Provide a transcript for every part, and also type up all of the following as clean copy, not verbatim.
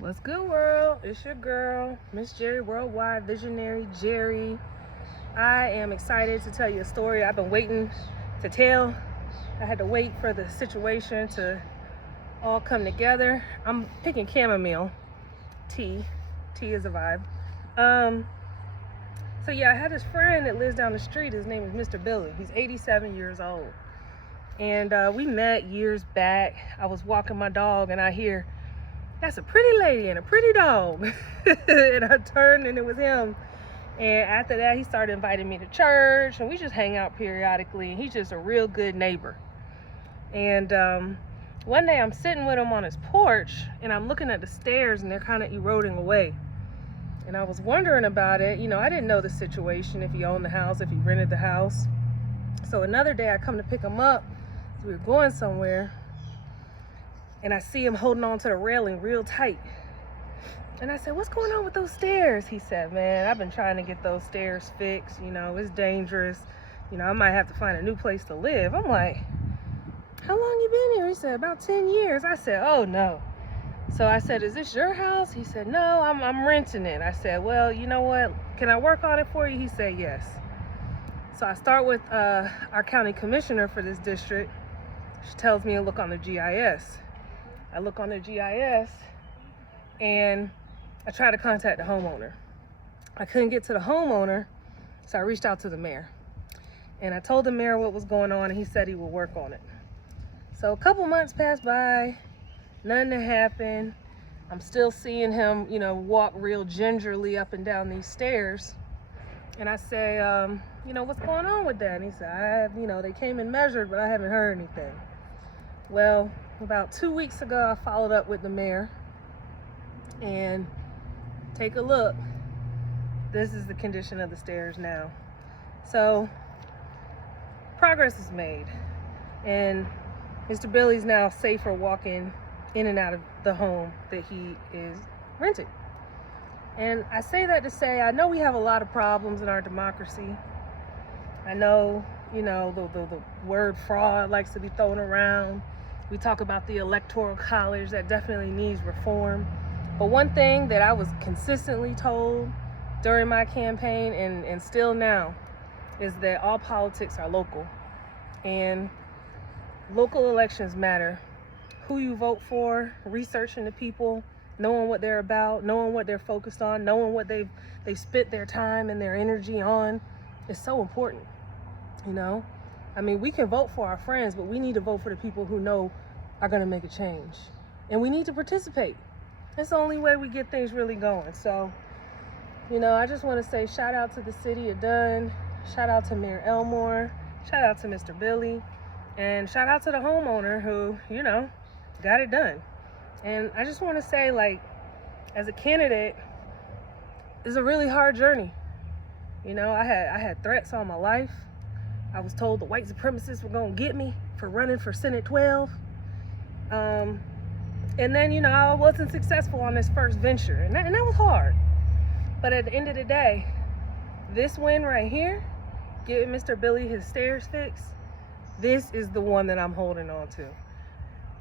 What's good, world? It's your girl, Miss Jerry Worldwide Visionary Jerry. I am excited to tell you a story I've been waiting to tell. I had to wait for the situation to all come together. I'm picking chamomile tea. Tea is a vibe. So yeah, I had this friend that lives down the street. His name is Mr. Billy. He's 87 years old. And we met years back. I was walking my dog and I hear, "That's a pretty lady and a pretty dog." And I turned and it was him. And after that, he started inviting me to church and we just hang out periodically. And he's just a real good neighbor. And one day I'm sitting with him on his porch and I'm looking at the stairs and they're kind of eroding away. And I was wondering about it. You know, I didn't know the situation, if he owned the house, if he rented the house. So another day I come to pick him up. We were going somewhere. And I see him holding on to the railing real tight. And I said, "What's going on with those stairs?" He said, "Man, I've been trying to get those stairs fixed. You know, it's dangerous. You know, I might have to find a new place to live." I'm like, "How long you been here?" He said, "About 10 years. I said, "Oh, no." So I said, "Is this your house?" He said, "No, I'm renting it." I said, "Well, you know what? Can I work on it for you?" He said, "Yes." So I start with our county commissioner for this district. She tells me to look on the GIS. I look on the GIS and I try to contact the homeowner. I couldn't get to the homeowner, so I reached out to the mayor. And I told the mayor what was going on and he said he would work on it. So a couple months passed by, nothing had happened. I'm still seeing him, you know, walk real gingerly up and down these stairs. And I say, "What's going on with that?" And he said, they came and measured, but I haven't heard anything. Well, about 2 weeks ago, I followed up with the mayor and take a look. This is the condition of the stairs now. So progress is made and Mr. Billy's now safer walking in and out of the home that he is renting. And I say that to say, I know we have a lot of problems in our democracy. I know, the word fraud likes to be thrown around. We talk about the electoral college that definitely needs reform. But one thing that I was consistently told during my campaign and still now is that all politics are local. And local elections matter. Who you vote for, researching the people, knowing what they're about, knowing what they're focused on, knowing what they've spent their time and their energy on is so important. We can vote for our friends, but we need to vote for the people who know are going to make a change. And we need to participate. It's the only way we get things really going. So, I just want to say shout out to the city of Dunn, shout out to Mayor Elmore, shout out to Mr. Billy, and shout out to the homeowner who, got it done. And I just want to say, as a candidate, it's a really hard journey. I had threats all my life. I was told the white supremacists were going to get me for running for Senate 12. And then, I wasn't successful on this first venture. And that was hard. But at the end of the day, this win right here, getting Mr. Billy his stairs fixed, this is the one that I'm holding on to.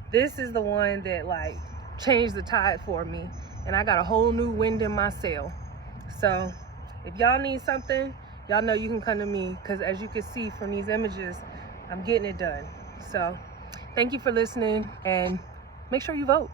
This is the one that, changed the tide for me. And I got a whole new wind in my sail. So if y'all need something, y'all know you can come to me, because as you can see from these images, I'm getting it done. So thank you for listening and make sure you vote.